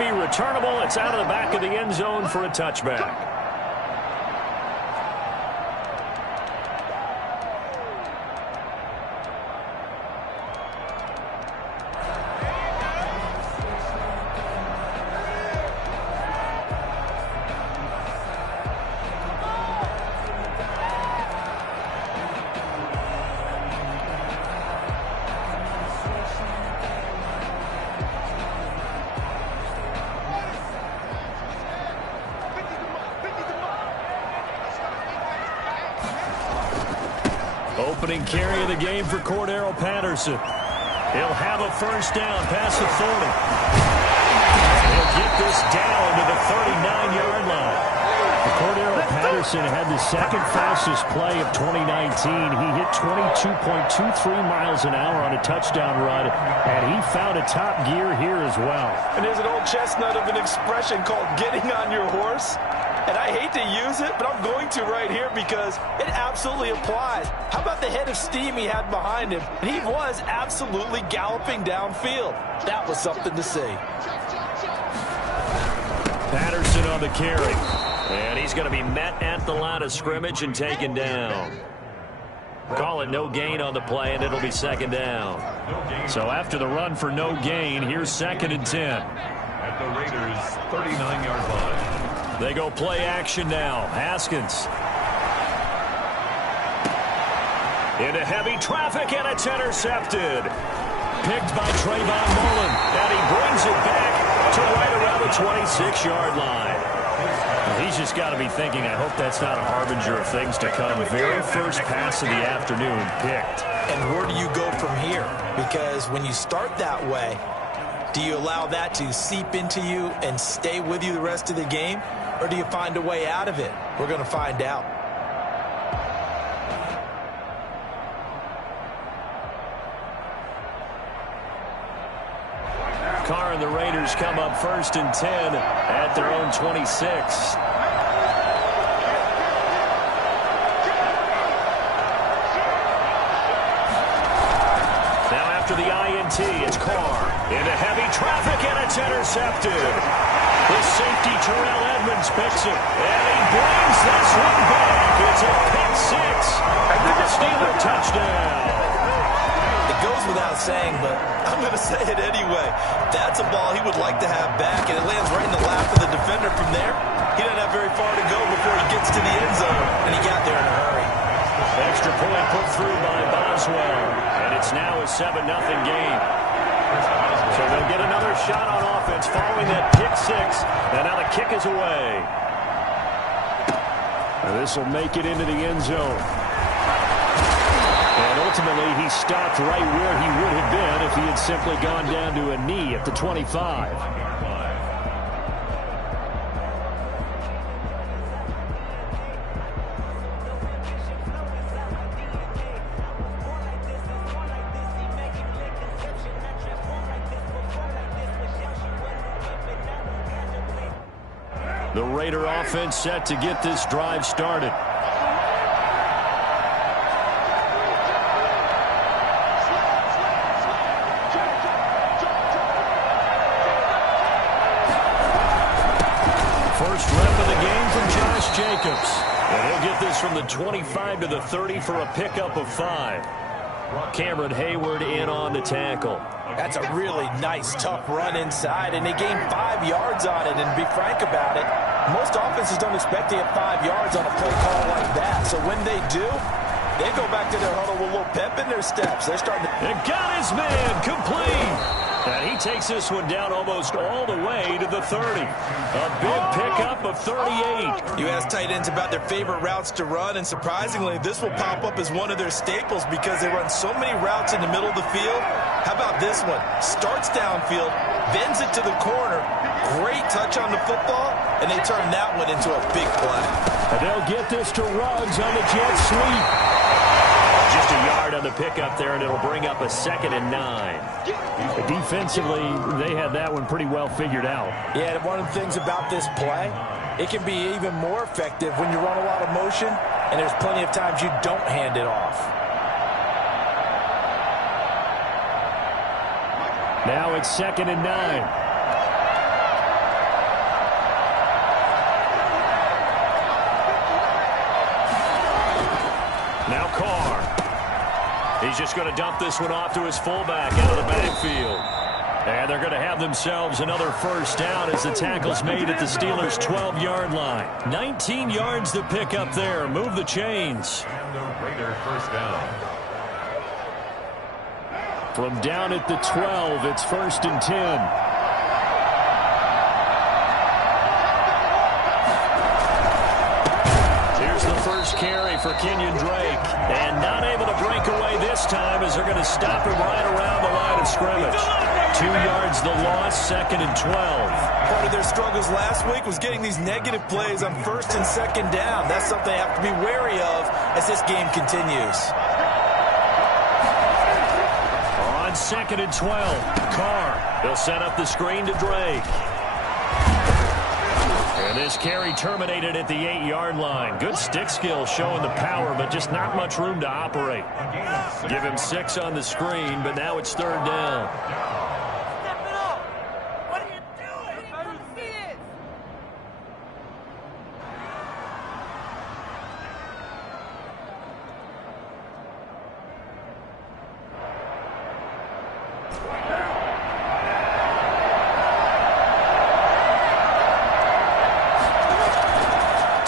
be returnable. It's out of the back of the end zone for a touchback. Opening carry of the game for Cordero Patterson. He'll have a first down past the 40. He'll get this down to the 39-yard line. Cordero Patterson had the second fastest play of 2019. He hit 22.23 miles an hour on a touchdown run, and he found a top gear here as well. And there's an old chestnut of an expression called getting on your horse. And I hate to use it, but I'm going to right here because it absolutely applies. How about the head of steam he had behind him? And he was absolutely galloping downfield. That was something to see. Patterson on the carry. And he's going to be met at the line of scrimmage and taken down. Call it no gain on the play, and it'll be second down. So after the run for no gain, here's 2nd and 10. At the Raiders' 39-yard line. They go play action now. Haskins. Into heavy traffic, and it's intercepted. Picked by Trayvon Mullen. And he brings it back to right around the 26-yard line. He's just got to be thinking, I hope that's not a harbinger of things to come. Very first pass of the afternoon picked. And where do you go from here? Because when you start that way, do you allow that to seep into you and stay with you the rest of the game? Or do you find a way out of it? We're going to find out. Carr and the Raiders come up 1st and 10 at their own 26. Now after the INT, it's Carr. Into heavy traffic, and it's intercepted. The safety, Terrell Edmonds, picks it. And he brings this one back. It's a pick six. And the Steeler touchdown. It goes without saying, but I'm going to say it anyway. That's a ball he would like to have back, and it lands right in the lap of the defender from there. He doesn't have very far to go before he gets to the end zone, and he got there in a hurry. Extra point put through by Boswell, and it's now a 7-0 game. So they'll get another shot on offense following that pick six, and now the kick is away. This will make it into the end zone. And ultimately, he stopped right where he would have been if he had simply gone down to a knee at the 25. The Raider offense set to get this drive started. First rep of the game from Josh Jacobs. And he'll get this from the 25 to the 30 for a pickup of 5. Cameron Hayward in on the tackle. That's a really nice, tough run inside, and they gained 5 yards on it. And to be frank about it, most offenses don't expect to get 5 yards on a play call like that. So when they do, they go back to their huddle with a little pep in their steps. They're starting to... And got his man complete. And he takes this one down almost all the way to the 30. A big pickup of 38. You ask tight ends about their favorite routes to run, and surprisingly, this will pop up as one of their staples because they run so many routes in the middle of the field. How about this one? Starts downfield, bends it to the corner. Great touch on the football, and they turn that one into a big play. And they'll get this to Ruggs on the jet sweep. Just a yard on the pickup there, and it'll bring up a 2nd and 9. Defensively, they had that one pretty well figured out. Yeah, and one of the things about this play, it can be even more effective when you run a lot of motion, and there's plenty of times you don't hand it off. Now it's 2nd and 9. He's just going to dump this one off to his fullback out of the backfield. And they're going to have themselves another first down as the tackle's made at the Steelers' 12-yard line. 19 yards to pick up there. Move the chains. And the Raider first down. From down at the 12, it's 1st and 10. First carry for Kenyon Drake. And not able to break away this time as they're going to stop him right around the line of scrimmage. 2 yards the loss, 2nd and 12. Part of their struggles last week was getting these negative plays on 1st and 2nd down. That's something they have to be wary of as this game continues. On 2nd and 12, Carr. They'll set up the screen to Drake. And this carry terminated at the 8-yard line. Good stick skill showing the power, but just not much room to operate. Give him 6 on the screen, but now it's 3rd down. Step it up. What are you doing? Come see it.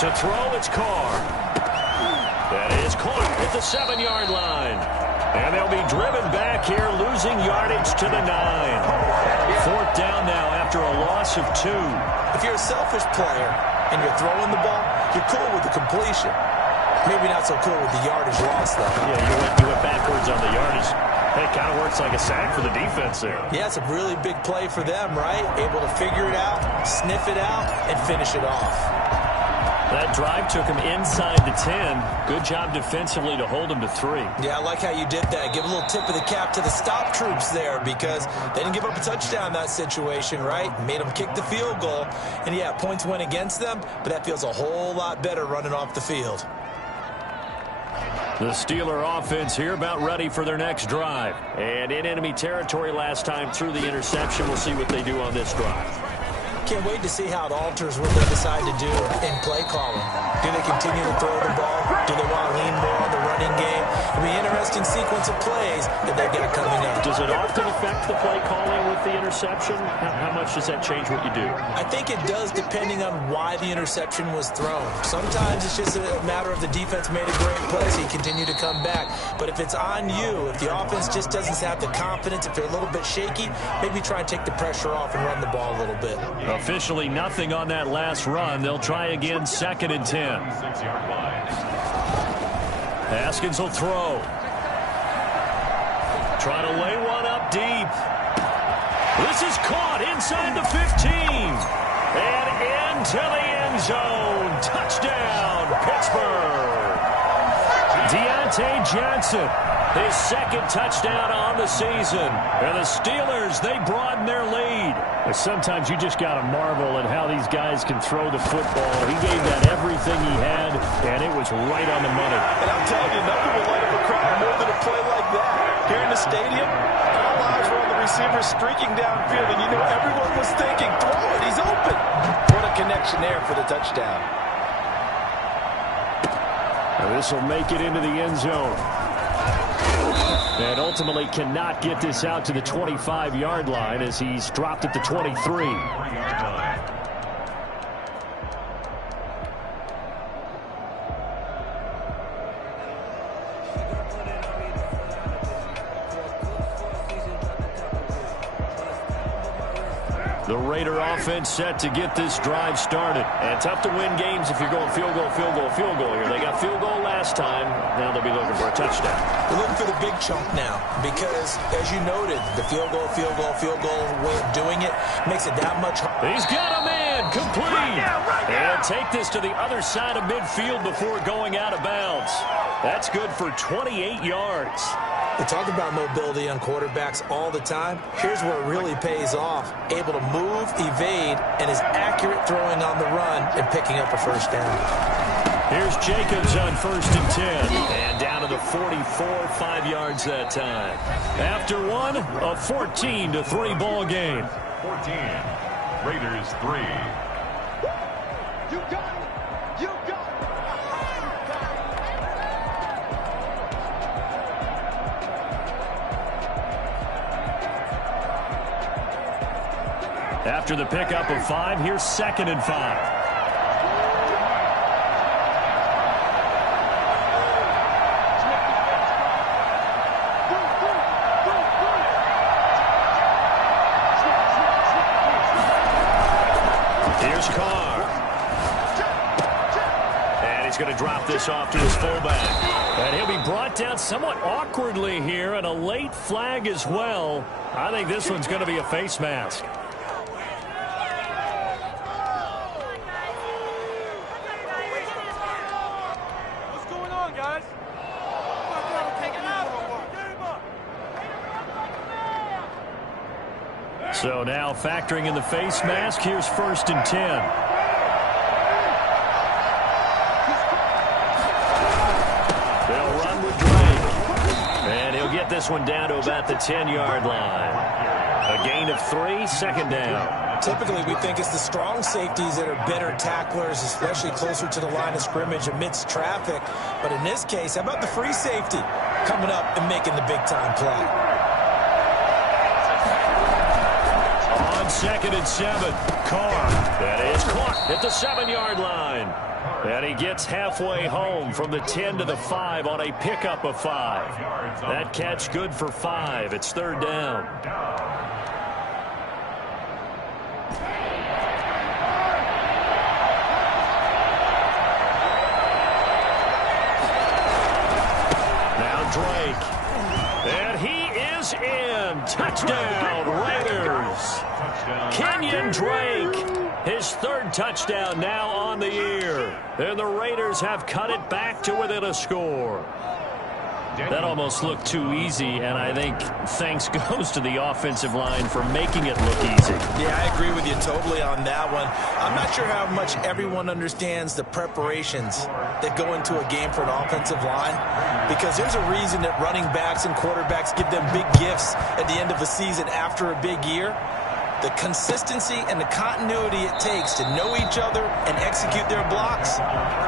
To throw, it's Carr. That is caught at the 7-yard line. And they'll be driven back here, losing yardage to the 9. 4th down now after a loss of 2. If you're a selfish player and you're throwing the ball, you're cool with the completion. Maybe not so cool with the yardage loss, though. Yeah, you went backwards on the yardage. Hey, it kind of works like a sack for the defense there. Yeah, it's a really big play for them, right? Able to figure it out, sniff it out, and finish it off. That drive took him inside the 10. Good job defensively to hold him to 3. Yeah, I like how you did that. Give a little tip of the cap to the stop troops there because they didn't give up a touchdown in that situation, right? Made them kick the field goal. And, yeah, points went against them, but that feels a whole lot better running off the field. The Steeler offense here about ready for their next drive. And in enemy territory last time through the interception. We'll see what they do on this drive. Can't wait to see how it alters what they decide to do in play calling. Do they continue to throw the ball? Do they want to lean more on the running game? It'll be an interesting sequence of plays that they got coming up. Does it often affect the play calling with the interception? How much does that change what you do? I think it does depending on why the interception was thrown. Sometimes it's just a matter of the defense made a great play, so you continue to come back. But if it's on you, if the offense just doesn't have the confidence, if they're a little bit shaky, maybe try and take the pressure off and run the ball a little bit. Officially nothing on that last run. They'll try again 2nd and 10. 6-yard line. Haskins will throw. Trying to lay one up deep. This is caught inside the 15. And into the end zone. Touchdown, Pittsburgh. Deontay Johnson, his 2nd touchdown on the season. And the Steelers, they broaden their lead. But sometimes you just got to marvel at how these guys can throw the football. He gave that everything he had, and it was right on the money. And I'm telling you, nothing will light up a crowd more than a play like that. Here in the stadium, all eyes were on the receiver streaking downfield, and you know everyone was thinking, throw it, he's open. What a connection there for the touchdown. This will make it into the end zone. And ultimately cannot get this out to the 25-yard line as he's dropped at the 23. 3-yard line. The Raider offense set to get this drive started. And tough to win games if you're going field goal, field goal, field goal here. They got field goal last time. Now they'll be looking for a touchdown. They're looking for the big chunk now because, as you noted, the field goal way of doing it makes it that much harder. He's got a man complete. And take this to the other side of midfield before going out of bounds. That's good for 28 yards. We talk about mobility on quarterbacks all the time. Here's where it really pays off. Able to move, evade, and is accurate throwing on the run and picking up a first down. Here's Jacobs on 1st and 10. And down to the 44, 5 yards that time. After one, a 14-3 ball game. 14. Raiders 3. You got it. You got it. After the pickup of 5, here's 2nd and 5. Here's Carr. And he's going to drop this off to his fullback. And he'll be brought down somewhat awkwardly here, and a late flag as well. I think this one's going to be a face mask. What's going on, guys? So now factoring in the face mask, here's 1st and 10. Get this one down to about the 10-yard line. A gain of 3, 2nd down. Typically, we think it's the strong safeties that are better tacklers, especially closer to the line of scrimmage amidst traffic. But in this case, how about the free safety coming up and making the big-time play? On 2nd and 7, Carr. That is caught at the 7-yard line. And he gets halfway home from the 10 to the 5 on a pickup of 5. That catch good for 5. It's 3rd down. Now Drake. And he is in. Touchdown, Raiders. Kenyon Drake. His 3rd touchdown now on the year. And the Raiders have cut it back to within a score. That almost looked too easy, and I think thanks goes to the offensive line for making it look easy. Yeah, I agree with you totally on that one. I'm not sure how much everyone understands the preparations that go into a game for an offensive line, because there's a reason that running backs and quarterbacks give them big gifts at the end of a season after a big year. The consistency and the continuity it takes to know each other and execute their blocks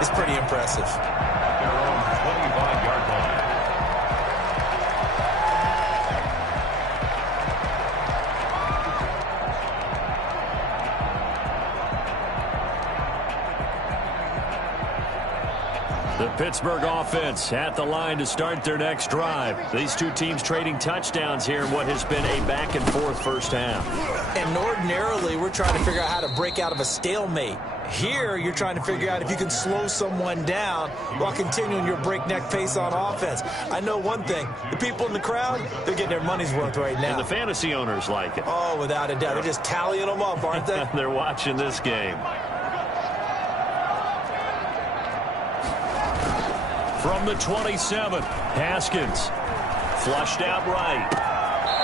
is pretty impressive. Their own 25-yard line. The Pittsburgh offense at the line to start their next drive. These two teams trading touchdowns here in what has been a back-and-forth first half. And ordinarily, we're trying to figure out how to break out of a stalemate. Here, you're trying to figure out if you can slow someone down while continuing your breakneck pace on offense. I know one thing. The people in the crowd, they're getting their money's worth right now. And the fantasy owners like it. Oh, without a doubt. They're just tallying them up, aren't they? They're watching this game. From the 27, Haskins. Flushed out right.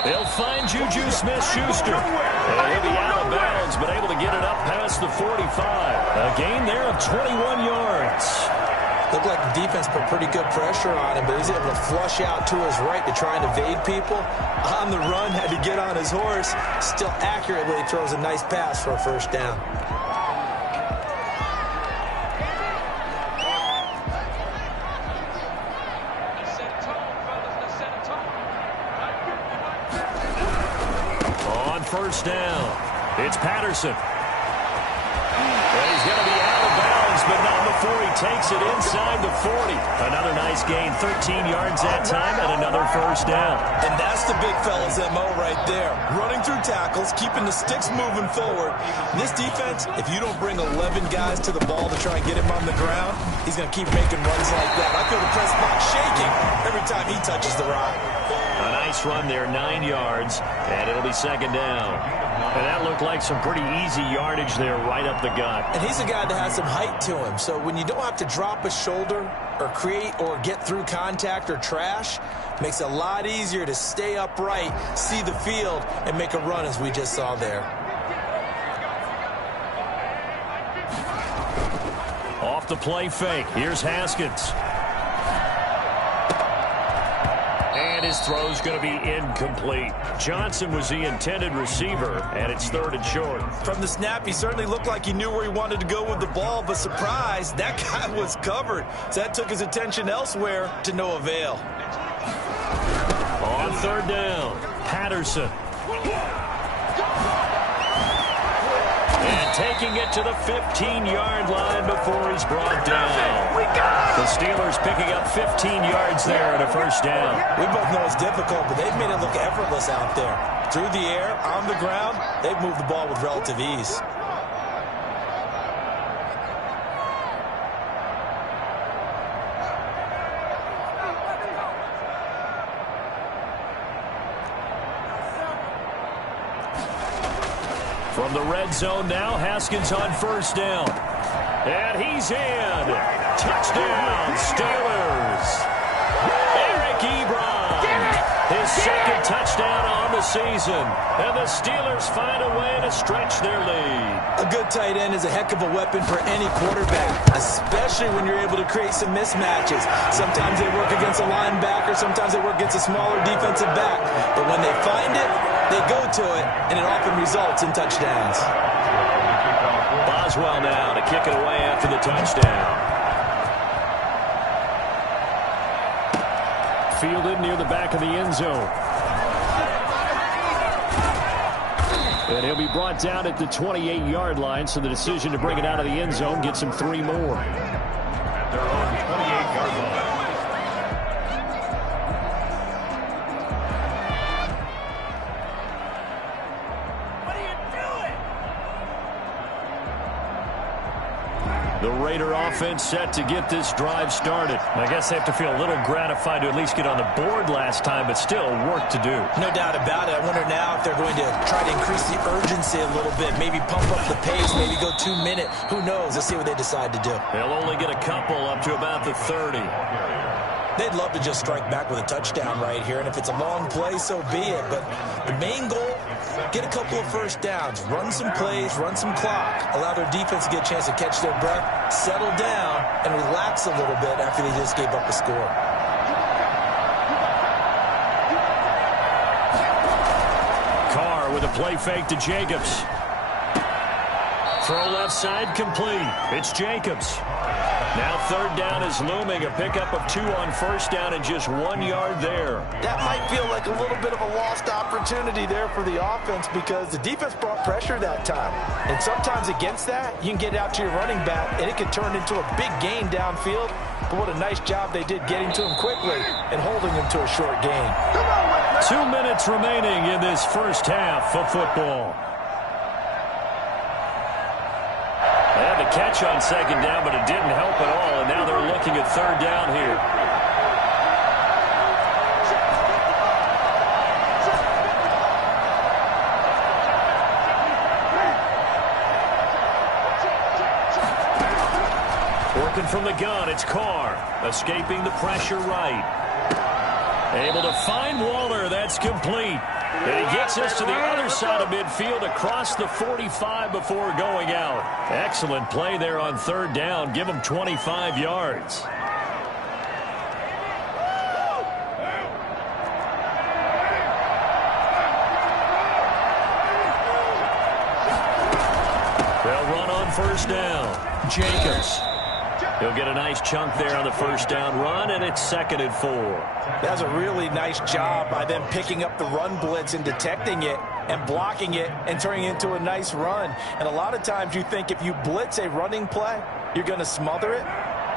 They'll find Juju Smith-Schuster. And he'll be out of bounds, but able to get it up past the 45. A gain there of 21 yards. Looked like the defense put pretty good pressure on him, but he's able to flush out to his right to try and evade people. On the run, had to get on his horse. Still accurately throws a nice pass for a first down. First down. It's Patterson. And he's going to be out of bounds, but not before he takes it inside the 40. Another nice gain, 13 yards that time, and another first down. And that's the big fella's MO right there. Running through tackles, keeping the sticks moving forward. In this defense, if you don't bring 11 guys to the ball to try and get him on the ground, he's going to keep making runs like that. I feel the press box shaking every time he touches the rock. A nice run there, 9 yards, and it'll be second down. And that looked like some pretty easy yardage there right up the gut. And he's a guy that has some height to him, so when you don't have to drop a shoulder or create or get through contact or trash, makes it a lot easier to stay upright, see the field, and make a run as we just saw there. Off the play fake, here's Haskins. And his throw's going to be incomplete. Johnson was the intended receiver, and it's 3rd and short. From the snap, he certainly looked like he knew where he wanted to go with the ball, but surprise, that guy was covered. So that took his attention elsewhere to no avail. On 3rd down, Patterson. taking it to the 15-yard line before he's brought down. The Steelers picking up 15 yards there and a first down. We both know it's difficult, but they've made it look effortless out there. Through the air, on the ground, they've moved the ball with relative ease. From the red zone now, Haskins on first down. And he's in. Touchdown, Steelers. Eric Ebron. His second touchdown on the season. And the Steelers find a way to stretch their lead. A good tight end is a heck of a weapon for any quarterback, especially when you're able to create some mismatches. Sometimes they work against a linebacker, sometimes they work against a smaller defensive back. But when they find it, they go to it, and it often results in touchdowns. Boswell now to kick it away after the touchdown. Fielded near the back of the end zone. And he'll be brought down at the 28-yard line, so the decision to bring it out of the end zone gets him 3 more. At their own 28-yard line. The Raider offense set to get this drive started. I guess they have to feel a little gratified to at least get on the board last time, but still work to do. No doubt about it. I wonder now if they're going to try to increase the urgency a little bit, maybe pump up the pace, maybe go 2 minute. Who knows? Let's see what they decide to do. They'll only get a couple up to about the 30. They'd love to just strike back with a touchdown right here, and if it's a long play, so be it. But the main goal, get a couple of first downs, run some plays, run some clock, allow their defense to get a chance to catch their breath, settle down, and relax a little bit after they just gave up a score. Carr with a play fake to Jacobs. Throw left side complete. It's Jacobs. Now third down is looming. A pickup of 2 on first down and just 1 yard there. That might feel like a little bit of a lost opportunity there for the offense because the defense brought pressure that time. And sometimes against that, you can get out to your running back, and it can turn into a big gain downfield. But what a nice job they did getting to him quickly and holding him to a short gain. 2 minutes remaining in this first half of football. They had the catch on second down, but it didn't help at all, and now they're looking at third down here. Working from the gun, it's Carr. Escaping the pressure right. Able to find Waller. That's complete. And he gets us to the other side of midfield across the 45 before going out. Excellent play there on third down. Give him 25 yards. They'll run on first down. Jacobs. He'll get a nice chunk there on the first down run, and it's 2nd and 4. That's a really nice job by them picking up the run blitz and detecting it and blocking it and turning it into a nice run. And a lot of times you think if you blitz a running play, you're going to smother it.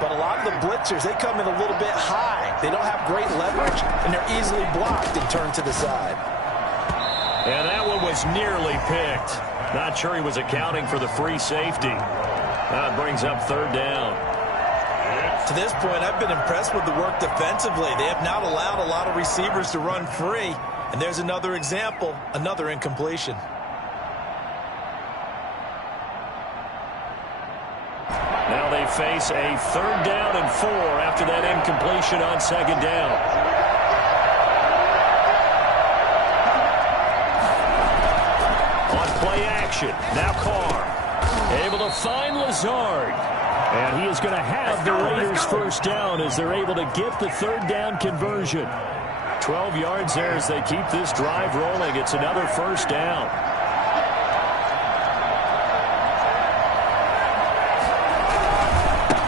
But a lot of the blitzers, they come in a little bit high. They don't have great leverage, and they're easily blocked and turned to the side. And that one was nearly picked. Not sure he was accounting for the free safety. That brings up third down. To this point, I've been impressed with the work defensively. They have not allowed a lot of receivers to run free. And there's another example, another incompletion. Now they face a third down and 4 after that incompletion on second down. On play action, now Carr. Able to find Lazard. And he is going to have the Raiders first down as they're able to get the third down conversion. 12 yards there as they keep this drive rolling. It's another first down.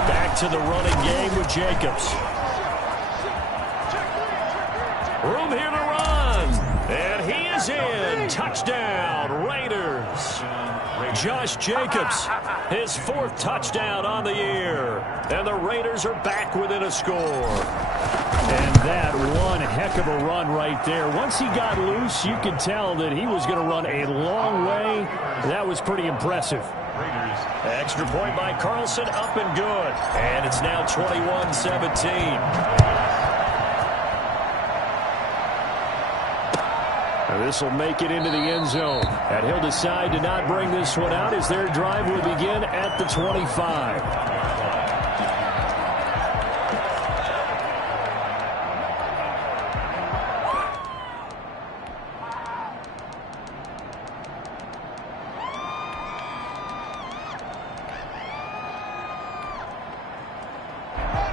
Back to the running game with Jacobs. Room here to run. And he is in. Touchdown, Raiders. Josh Jacobs, his 4th touchdown on the year. And the Raiders are back within a score. And that one heck of a run right there. Once he got loose, you could tell that he was going to run a long way. That was pretty impressive. Extra point by Carlson, up and good. And it's now 21-17. This will make it into the end zone. And he'll decide to not bring this one out as their drive will begin at the 25.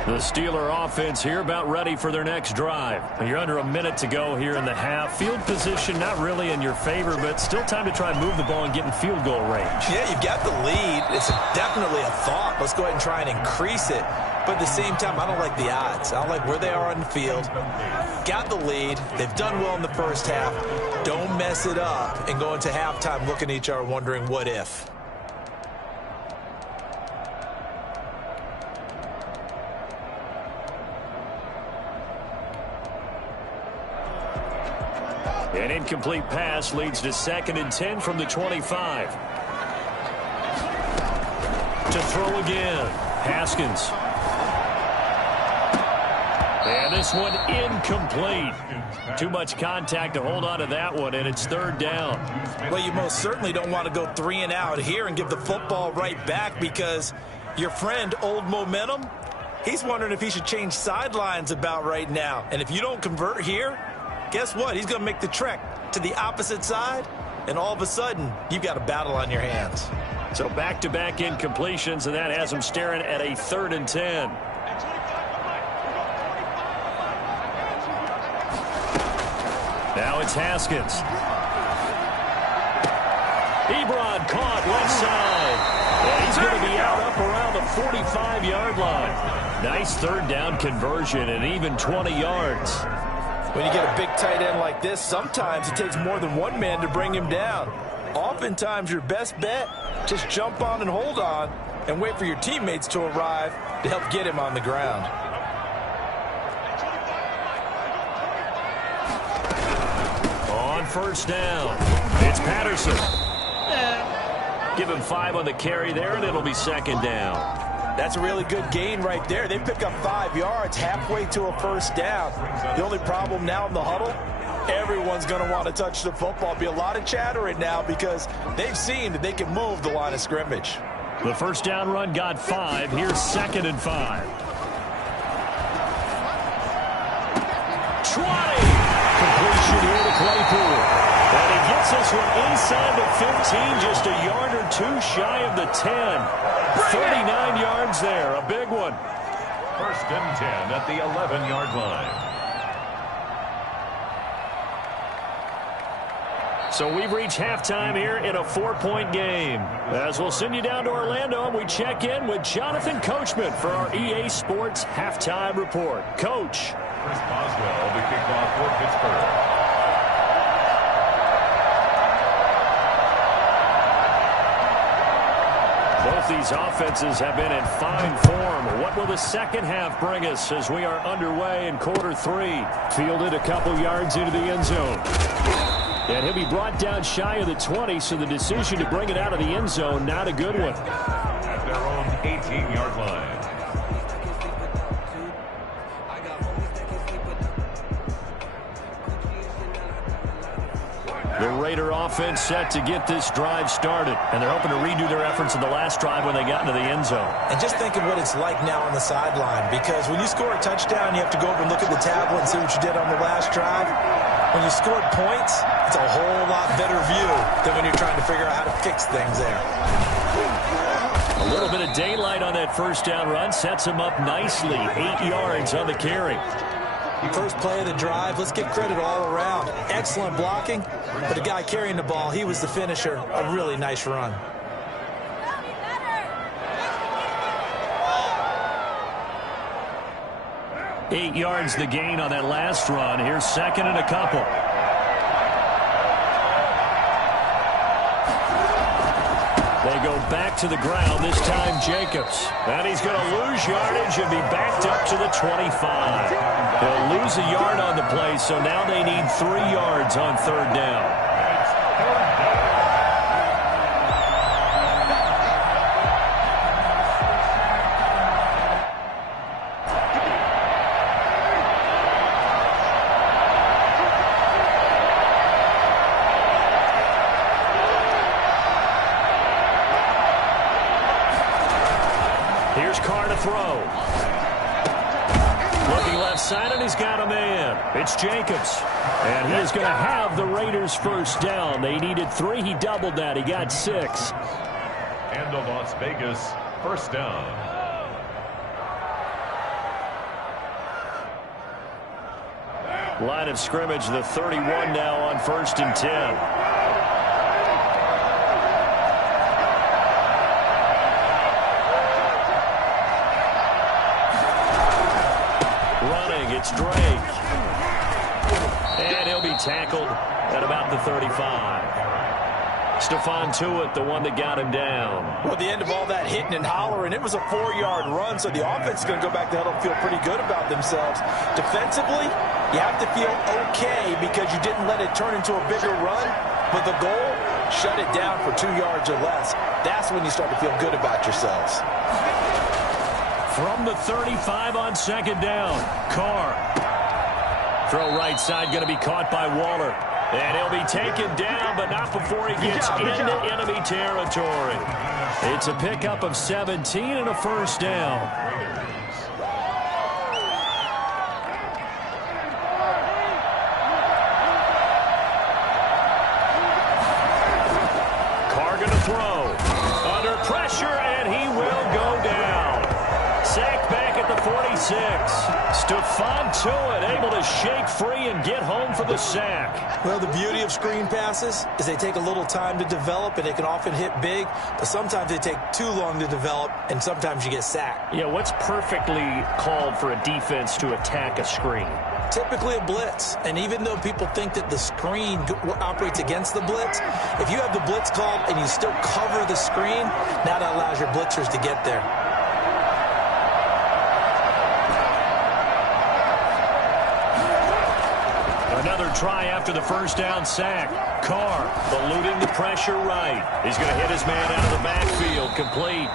The Steeler offense here about ready for their next drive. You're under a minute to go here in the half. Field position not really in your favor, but still time to try and move the ball and get in field goal range. Yeah, you've got the lead. It's definitely a thought. Let's go ahead and try and increase it. But at the same time, I don't like the odds. I don't like where they are on the field. Got the lead. They've done well in the first half. Don't mess it up and go into halftime looking at each other wondering what if. An incomplete pass leads to 2nd and 10 from the 25. To throw again, Haskins. And this one incomplete. Too much contact to hold on to that one, and it's 3rd down. Well, you most certainly don't want to go 3 and out here and give the football right back because your friend, Old Momentum, he's wondering if he should change sidelines about right now. And if you don't convert here, guess what? He's going to make the trek to the opposite side, and all of a sudden, you've got a battle on your hands. So back-to-back incompletions, and that has him staring at a 3rd and 10. Now it's Haskins. Ebron caught left side. And he's going to be out up around the 45-yard line. Nice 3rd down conversion and even 20 yards. When you get a big tight end like this, sometimes it takes more than one man to bring him down. Oftentimes, your best bet, just jump on and hold on and wait for your teammates to arrive to help get him on the ground. On 1st down, it's Patterson. Give him 5 on the carry there, and it'll be 2nd down. That's a really good gain right there. They pick up 5 yards halfway to a 1st down. The only problem now in the huddle, everyone's going to want to touch the football. Be a lot of chattering now because they've seen that they can move the line of scrimmage. The 1st down run got 5. Here's 2nd and 5. 20. Completion here to Claypool. And he gets this one inside the 15, just a yard or 2 shy of the 10. 39 yards there, a big one. 1st and 10 at the 11-yard line. So we've reached halftime here in a 4-point game. As we'll send you down to Orlando, and we check in with Jonathan Coachman for our EA Sports Halftime Report. Coach. Chris Boswell to kick off for Pittsburgh. Both these offenses have been in fine form. What will the second half bring us as we are underway in quarter 3? Fielded a couple yards into the end zone. And he'll be brought down shy of the 20, so the decision to bring it out of the end zone, not a good one. At their own 18-yard line. The Raider offense set to get this drive started, and they're hoping to redo their efforts in the last drive when they got into the end zone. And just think of what it's like now on the sideline, because when you score a touchdown, you have to go over and look at the tablet and see what you did on the last drive. When you scored points, it's a whole lot better view than when you're trying to figure out how to fix things there. A little bit of daylight on that 1st down run sets him up nicely. 8 yards on the carry. First play of the drive, let's give credit all around. Excellent blocking, but the guy carrying the ball, he was the finisher. A really nice run. Eight yards the gain on that last run. Here's 2nd and a couple. go back to the ground, this time Jacobs. And he's going to lose yardage and be backed up to the 25. He'll lose a yard on the play, so now they need 3 yards on third down. Here's Carr to throw. Looking left side, and he's got a man. It's Jacobs. And he is going to have the Raiders first down. They needed 3. He doubled that. He got 6. And the Las Vegas first down. Line of scrimmage, the 31 now on 1st and 10. It's Drake. And he'll be tackled at about the 35. Stephon Tuitt, the one that got him down. Well, the end of all that hitting and hollering, it was a 4-yard run, so the offense is going to go back to huddle and feel pretty good about themselves. Defensively, you have to feel okay because you didn't let it turn into a bigger run, but the goal, shut it down for 2 yards or less. That's when you start to feel good about yourselves. From the 35 on 2nd down, Carr. Throw right side, going to be caught by Waller. And he'll be taken down, but not before he gets into enemy territory. It's a pickup of 17 and a first down. Carr going to throw. Under pressure, and he will go down. Sacked back at the 46. Stephon Tuitt able to shake free and get home for the sack. Well, the beauty of screen passes is they take a little time to develop, and they can often hit big, but sometimes they take too long to develop, and sometimes you get sacked. Yeah, what's perfectly called for a defense to attack a screen? Typically a blitz, and even though people think that the screen operates against the blitz, if you have the blitz called and you still cover the screen, now that allows your blitzers to get there. Another try after the first down sack. Carr eluding the pressure right. He's going to hit his man out of the backfield. Complete.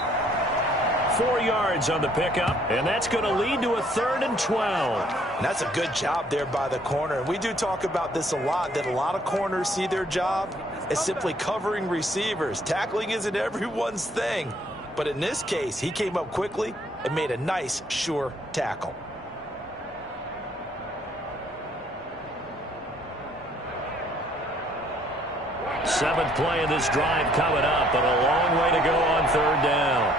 4 yards on the pickup, and that's going to lead to a 3rd and 12. And that's a good job there by the corner. And we do talk about this a lot, that a lot of corners see their job as simply covering receivers. Tackling isn't everyone's thing. But in this case, he came up quickly and made a nice, sure tackle. Seventh play of this drive coming up, but a long way to go on 3rd down.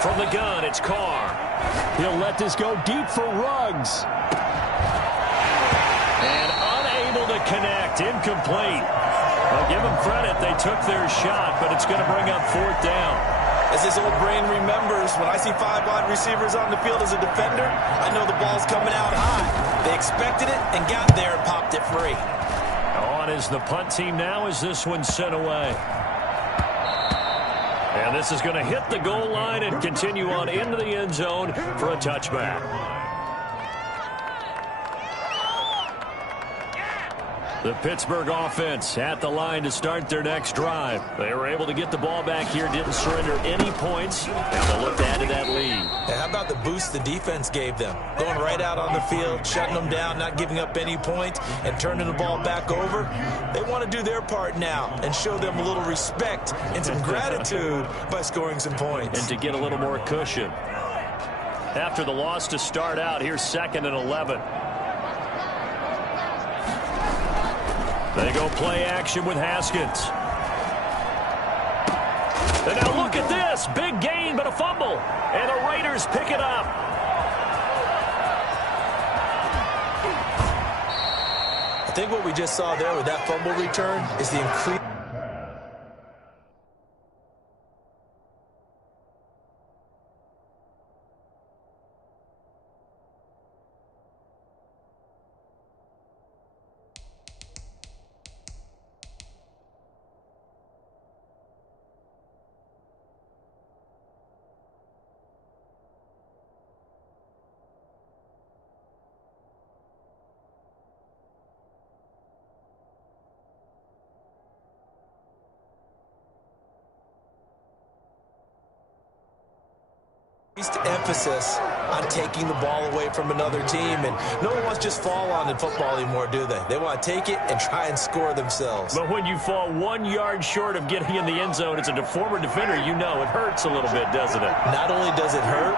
From the gun, it's Carr. He'll let this go deep for Ruggs. And unable to connect, incomplete. I'll give them credit. They took their shot, but it's going to bring up 4th down. As his old brain remembers, when I see 5 wide receivers on the field as a defender, I know the ball's coming out high. They expected it and got there and popped it free. On is the punt team now as this one's sent away. And this is going to hit the goal line and continue on into the end zone for a touchback. The Pittsburgh offense at the line to start their next drive. They were able to get the ball back here, didn't surrender any points, and they'll look to add to that lead. And how about the boost the defense gave them? Going right out on the field, shutting them down, not giving up any points, and turning the ball back over. They want to do their part now and show them a little respect and some gratitude by scoring some points. And to get a little more cushion. After the loss to start out, here's 2nd and 11. They go play action with Haskins. And now look at this. Big gain, but a fumble. And the Raiders pick it up. I think what we just saw there with that fumble return is the increase. Emphasis on taking the ball away from another team, and no one wants to just fall on in football anymore, do they? They want to take it and try and score themselves. But when you fall 1 yard short of getting in the end zone as a former defender, you know it hurts a little bit, doesn't it? Not only does it hurt,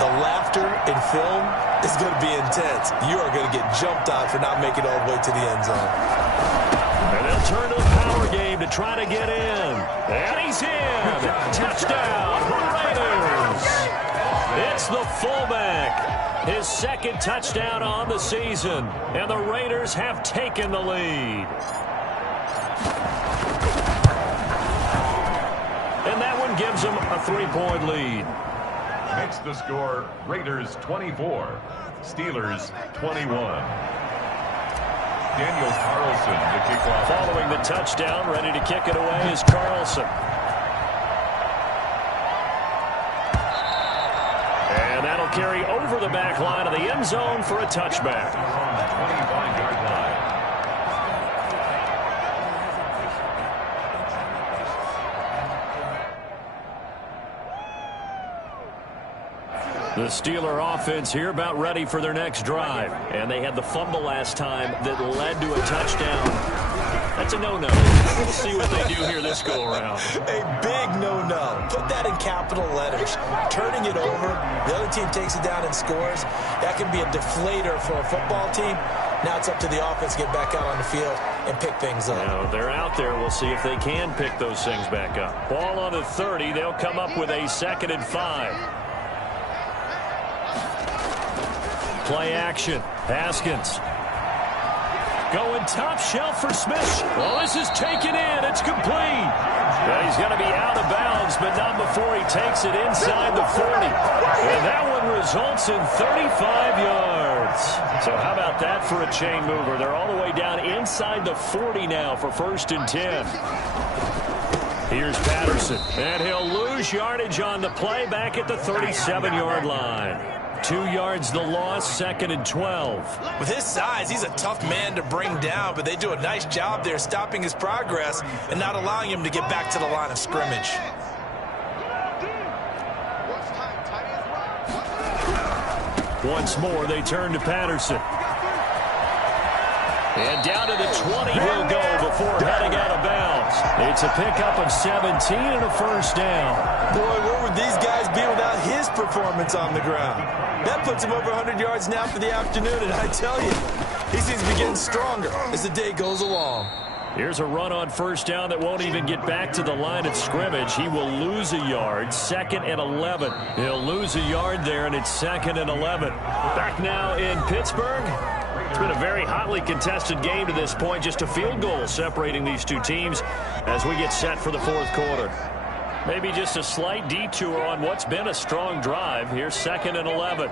the laughter in film is going to be intense. You are going to get jumped on for not making it all the way to the end zone. And they'll turn to the power game to try to get in. And he's in. Touchdown, Raiders. It's the fullback. His second touchdown on the season. And the Raiders have taken the lead. And that one gives them a 3-point lead. Makes the score Raiders 24, Steelers 21. Daniel Carlson to kick off. Following the touchdown, ready to kick it away is Carlson. And that'll carry over the back line of the end zone for a touchback. 25-yard line. The Steeler offense here about ready for their next drive. And they had the fumble last time that led to a touchdown. That's a no-no. We'll see what they do here this go-around. A big no-no. Put that in capital letters. Turning it over, the other team takes it down and scores. That can be a deflator for a football team. Now it's up to the offense to get back out on the field and pick things up. Now, they're out there. We'll see if they can pick those things back up. Ball on the 30. They'll come up with a 2nd and 5. Play action. Haskins. Going top shelf for Smith. Well, this is taken in. It's complete. Well, he's going to be out of bounds, but not before he takes it inside the 40. And that one results in 35 yards. So how about that for a chain mover? They're all the way down inside the 40 now for 1st and 10. Here's Patterson. And he'll lose yardage on the play back at the 37-yard line. 2 yards the loss, 2nd and 12. With his size, he's a tough man to bring down, but they do a nice job there stopping his progress and not allowing him to get back to the line of scrimmage. Once more, they turn to Patterson. And down to the 20 he'll go before heading out of bounds. It's a pickup of 17 and a 1st down. Boy, where would these guys be without his performance on the ground? That puts him over 100 yards now for the afternoon, and I tell you, he seems to be getting stronger as the day goes along. Here's a run on 1st down that won't even get back to the line of scrimmage. He will lose a yard, 2nd and 11. He'll lose a yard there, and it's 2nd and 11. Back now in Pittsburgh. It's been a very hotly contested game to this point. Just a field goal separating these two teams as we get set for the 4th quarter. Maybe just a slight detour on what's been a strong drive. Here's 2nd and 11.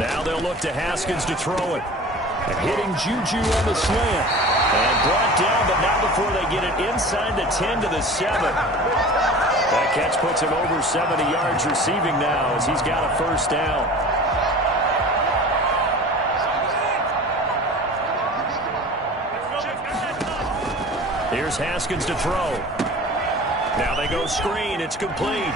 Now they'll look to Haskins to throw it. And hitting Juju on the slant. And brought down, but not before they get it inside the 10 to the 7. That catch puts him over 70 yards receiving now as he's got a 1st down. Here's Haskins to throw. Now they go screen. It's complete.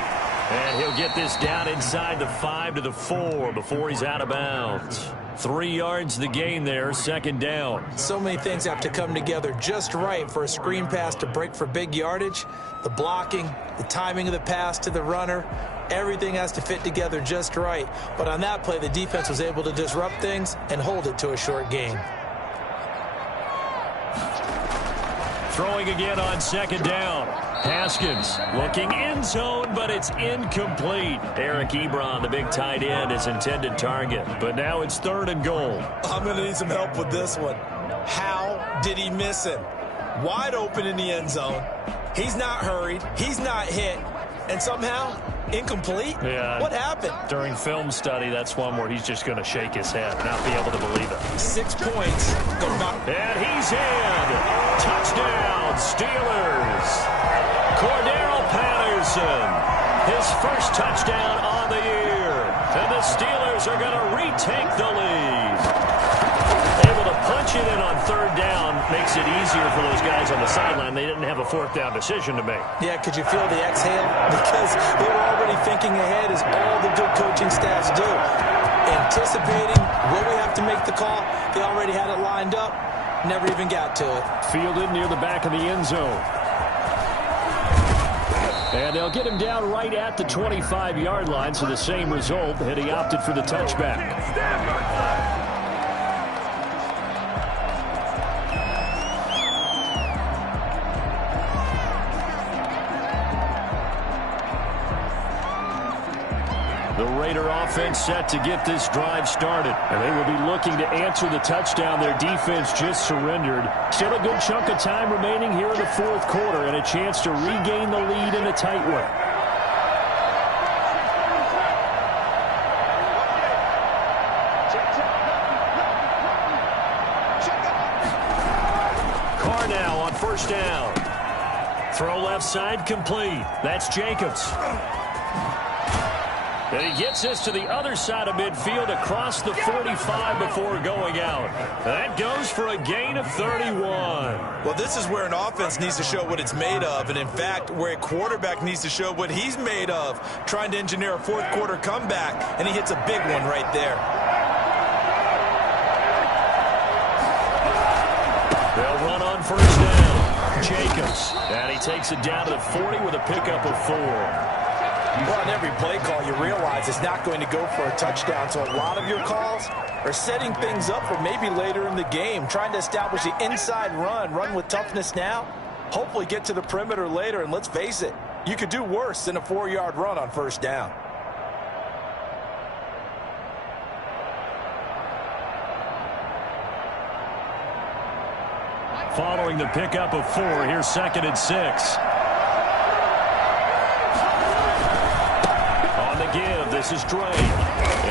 And he'll get this down inside the 5 to the 4 before he's out of bounds. 3 yards the gain there, 2nd down. So many things have to come together just right for a screen pass to break for big yardage. The blocking, the timing of the pass to the runner, everything has to fit together just right. But on that play, the defense was able to disrupt things and hold it to a short gain. Throwing again on 2nd down. Haskins looking end zone, but it's incomplete. Eric Ebron, the big tight end, is intended target. But now it's 3rd and goal. I'm going to need some help with this one. How did he miss him? Wide open in the end zone. He's not hurried. He's not hit. And somehow, incomplete? Yeah. What happened? During film study, that's one where he's just going to shake his head, not be able to believe it. 6 points. And he's in. Touchdown, Steelers. Cordero Patterson, his 1st touchdown on the year. And the Steelers are going to retake the lead. Able to punching in on third down makes it easier for those guys on the sideline. They didn't have a fourth down decision to make. Yeah, could you feel the exhale? Because they were already thinking ahead, as all the good coaching staffs do. Anticipating, will we have to make the call? They already had it lined up. Never even got to it. Fielded near the back of the end zone. And they'll get him down right at the 25-yard line, so the same result, and he opted for the touchback. The Raider offense set to get this drive started. And they will be looking to answer the touchdown their defense just surrendered. Still a good chunk of time remaining here in the fourth quarter and a chance to regain the lead in a tight one. Carr now on first down. Throw left side complete. That's Jacobs. And he gets this to the other side of midfield across the 45 before going out. That goes for a gain of 31. Well, this is where an offense needs to show what it's made of, and in fact, where a quarterback needs to show what he's made of, trying to engineer a fourth quarter comeback, and he hits a big one right there. They'll run on first down. Jacobs. And he takes it down to the 40 with a pickup of 4. Well, on every play call, you realize it's not going to go for a touchdown, so a lot of your calls are setting things up for maybe later in the game, trying to establish the inside run with toughness now, hopefully get to the perimeter later, and let's face it, you could do worse than a 4-yard run on first down. Following the pickup of 4, here's 2nd and 6. Give. This is Drake.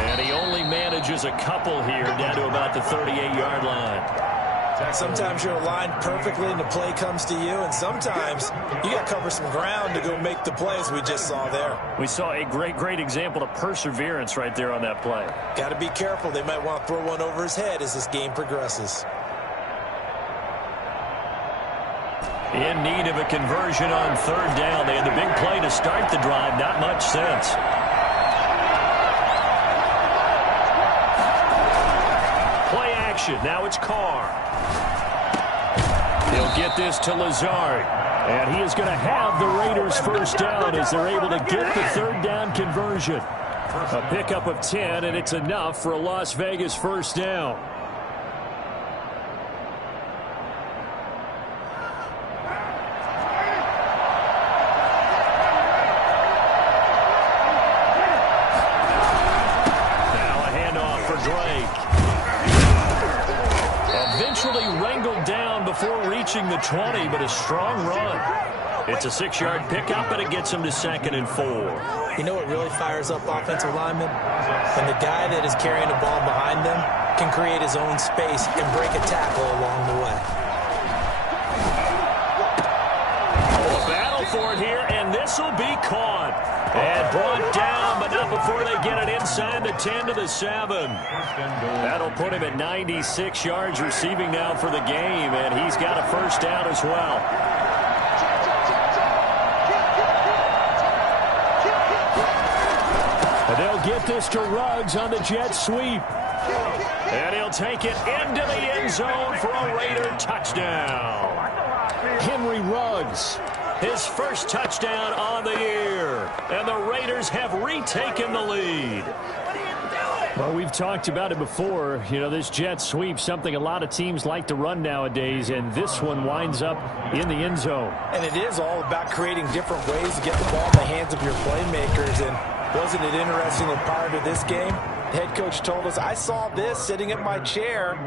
And he only manages a couple here down to about the 38-yard line. Sometimes you're aligned perfectly and the play comes to you, and sometimes you got to cover some ground to go make the plays we just saw there. We saw a great example of perseverance right there on that play. Got to be careful. They might want to throw one over his head as this game progresses. In need of a conversion on third down. They had the big play to start the drive. Not much sense. Now it's Carr. He'll get this to Lazard. And he is going to have the Raiders first down as they're able to get the third down conversion. A pickup of 10, and it's enough for a Las Vegas first down. Now a handoff for Drake. Eventually wrangled down before reaching the 20, but a strong run. It's a 6-yard pickup, and it gets him to 2nd and 4. You know what really fires up offensive linemen? When the guy that is carrying the ball behind them can create his own space and break a tackle along the way. Oh, a battle for it here, and this will be caught. And brought down, but not before they get it inside the 10 to the 7. That'll put him at 96 yards receiving now for the game, and he's got a first down as well. And they'll get this to Ruggs on the jet sweep. And he'll take it into the end zone for a Raider touchdown. Henry Ruggs. His first touchdown on the year. And the Raiders have retaken the lead. Well, we've talked about it before. You know, this jet sweep, something a lot of teams like to run nowadays, and this one winds up in the end zone. And it is all about creating different ways to get the ball in the hands of your playmakers. And wasn't it interesting that prior to this game, the head coach told us, I saw this sitting in my chair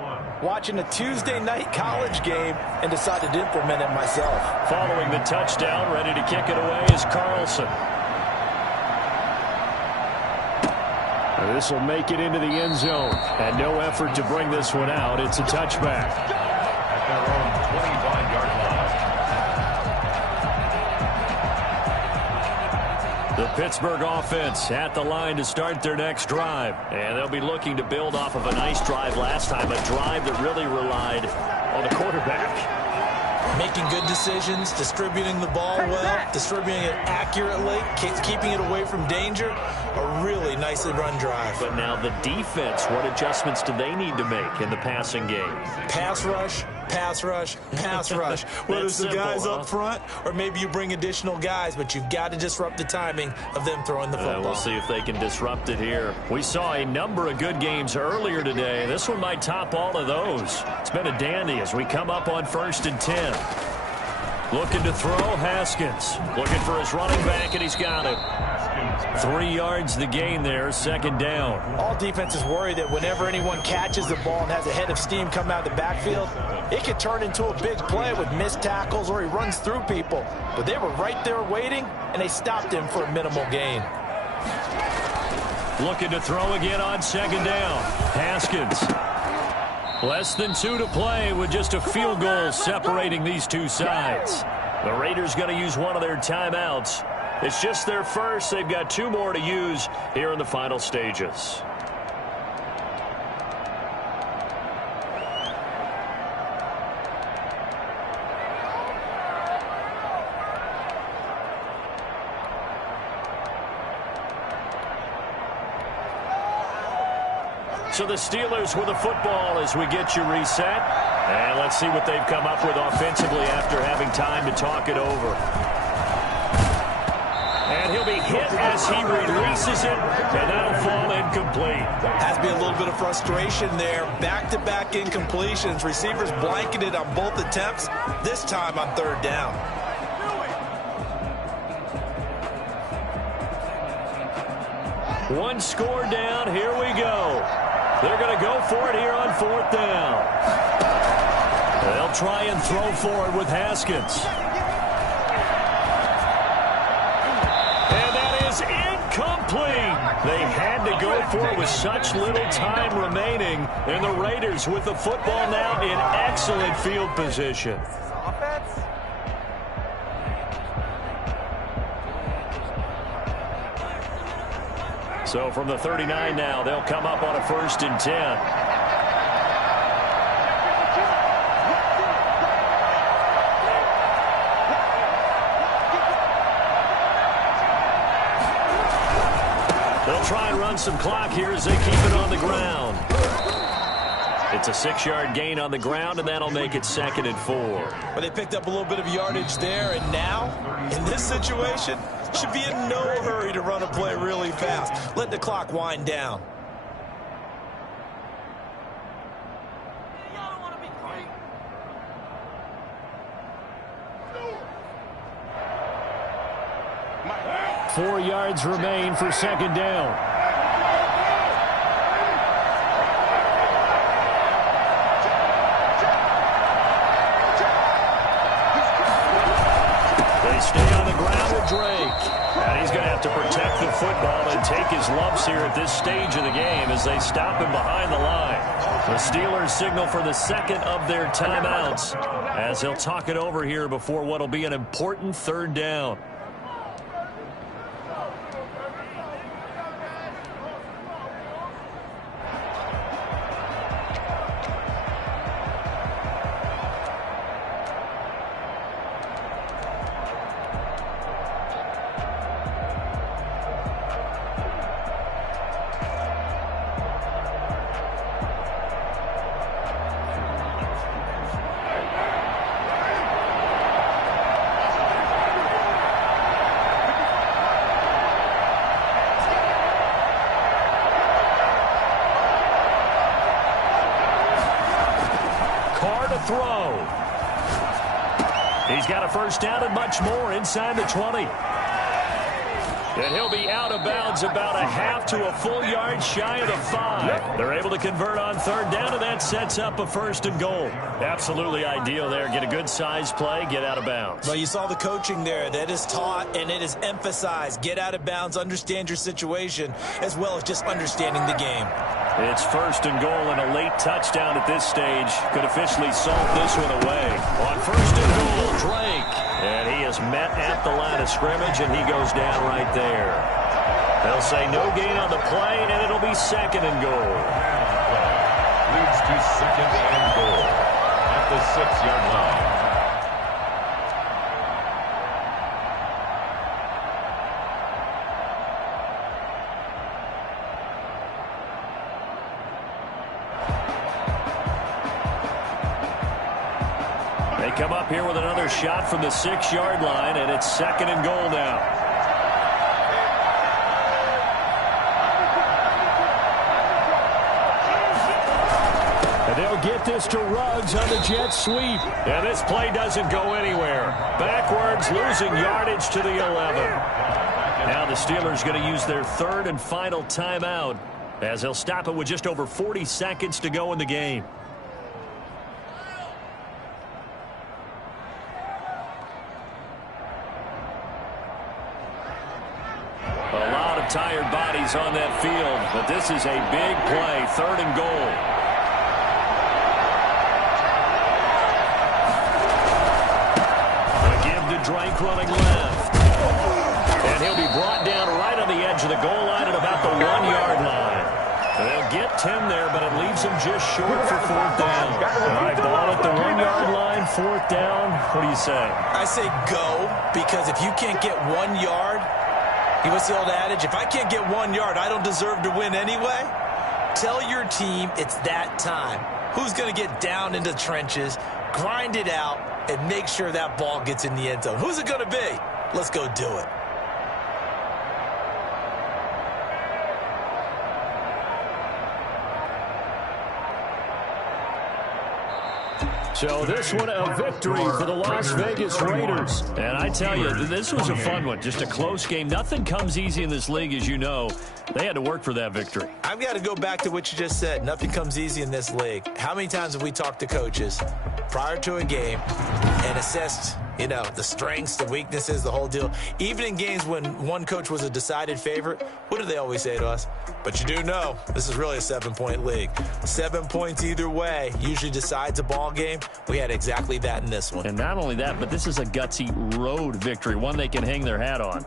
watching a Tuesday night college game and decided to implement it myself. Following the touchdown, ready to kick it away is Carlson. This will make it into the end zone. And no effort to bring this one out. It's a touchback. At their own 25-yard line. The Pittsburgh offense at the line to start their next drive. And they'll be looking to build off of a nice drive last time, a drive that really relied on the quarterback. Making good decisions, distributing the ball well, distributing it accurately, keeping it away from danger. A really nicely run drive. But now the defense, what adjustments do they need to make in the passing game? Pass rush, pass rush, pass rush. Whether it's the guys up front or maybe you bring additional guys, but you've got to disrupt the timing of them throwing the football. We'll see if they can disrupt it here. We saw a number of good games earlier today. This one might top all of those. It's been a dandy as we come up on 1st and 10. Looking to throw, Haskins. Looking for his running back, and he's got him. 3 yards the gain there, 2nd down. All defenses worry that whenever anyone catches the ball and has a head of steam come out of the backfield, it could turn into a big play with missed tackles or he runs through people. But they were right there waiting, and they stopped him for a minimal gain. Looking to throw again on 2nd down. Haskins. Less than 2 to play with just a field goal separating these two sides. The Raiders going to use one of their timeouts. It's just their first. They've got 2 more to use here in the final stages. So the Steelers with the football as we get you reset. And let's see what they've come up with offensively after having time to talk it over. And he'll be hit as he releases it, and that'll fall incomplete. Has to be a little bit of frustration there. Back-to-back incompletions. Receivers blanketed on both attempts, this time on 3rd down. One score down. Here we go. They're going to go for it here on 4th down. They'll try and throw for it with Haskins. And that is incomplete. They had to go for it with such little time remaining. And the Raiders with the football now in excellent field position. So from the 39 now, they'll come up on a 1st and 10. They'll try and run some clock here as they keep it on the ground. It's a 6-yard gain on the ground, and that'll make it 2nd and 4. But they picked up a little bit of yardage there, and now, in this situation, should be in no hurry to run a play really fast. Let the clock wind down. Y'all don't want to be great. 4 yards remain for 2nd down. They stay on the ground with Drake. And he's going to have to protect the football and take his lumps here at this stage of the game as they stop him behind the line. The Steelers signal for the 2nd of their timeouts as they'll talk it over here before what will be an important 3rd down. Throw. He's got a 1st down and much more inside the 20. And he'll be out of bounds about a half to a full yard shy of the 5. They're able to convert on 3rd down, and that sets up a 1st and goal. Absolutely ideal there. Get a good size play, get out of bounds. Well, you saw the coaching there. That is taught and it is emphasized. Get out of bounds, understand your situation, as well as just understanding the game. It's 1st and goal, and a late touchdown at this stage could officially salt this one away. On 1st and goal, Drake. And he is is met at the line of scrimmage, and he goes down right there. They'll say no gain on the play, and it'll be second and goal. Leads to second and goal at the 6-yard line. They come up here with another shot from the 6-yard line, and it's second and goal now. And they'll get this to Ruggs on the jet sweep. And this play doesn't go anywhere. Backwards, losing yardage to the 11. Now the Steelers going to use their third and final timeout, as they'll stop it with just over 40 seconds to go in the game. A lot of tired bodies on that field, but this is a big play, third and goal. A give to Drake running left. And he'll be brought down right on the edge of the goal line at about the 1-yard line. They'll get Tim there, but it leaves him just short for fourth down. All right, ball at the 1-yard line, fourth down. What do you say? I say go, because if you can't get 1 yard, what's the old adage? If I can't get 1 yard, I don't deserve to win anyway. Tell your team it's that time. Who's going to get down into the trenches, grind it out, and make sure that ball gets in the end zone? Who's it going to be? Let's go do it. So this one a victory for the Las Vegas Raiders. And I tell you, this was a fun one. Just a close game. Nothing comes easy in this league, as you know. They had to work for that victory. I've got to go back to what you just said. Nothing comes easy in this league. How many times have we talked to coaches prior to a game and assessed, the strengths, the weaknesses, the whole deal? Even in games when one coach was a decided favorite, what do they always say to us? But you do know, this is really a 7-point league. 7 points either way usually decides a ball game. We had exactly that in this one. And not only that, but this is a gutsy road victory, one they can hang their hat on.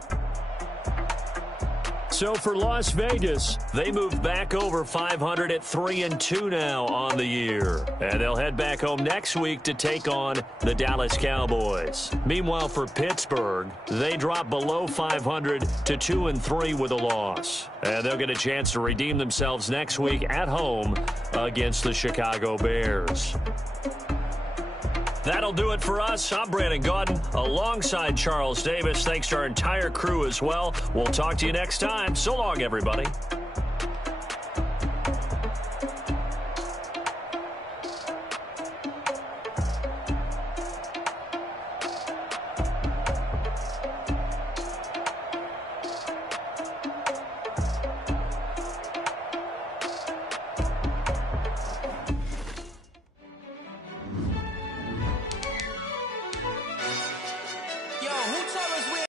So for Las Vegas, they move back over 500 at 3-2 now on the year. And they'll head back home next week to take on the Dallas Cowboys. Meanwhile, for Pittsburgh, they drop below 500 to 2-3 with a loss. And they'll get a chance to redeem themselves next week at home against the Chicago Bears. That'll do it for us. I'm Brandon Gaudin alongside Charles Davis. Thanks to our entire crew as well. We'll talk to you next time. So long, everybody.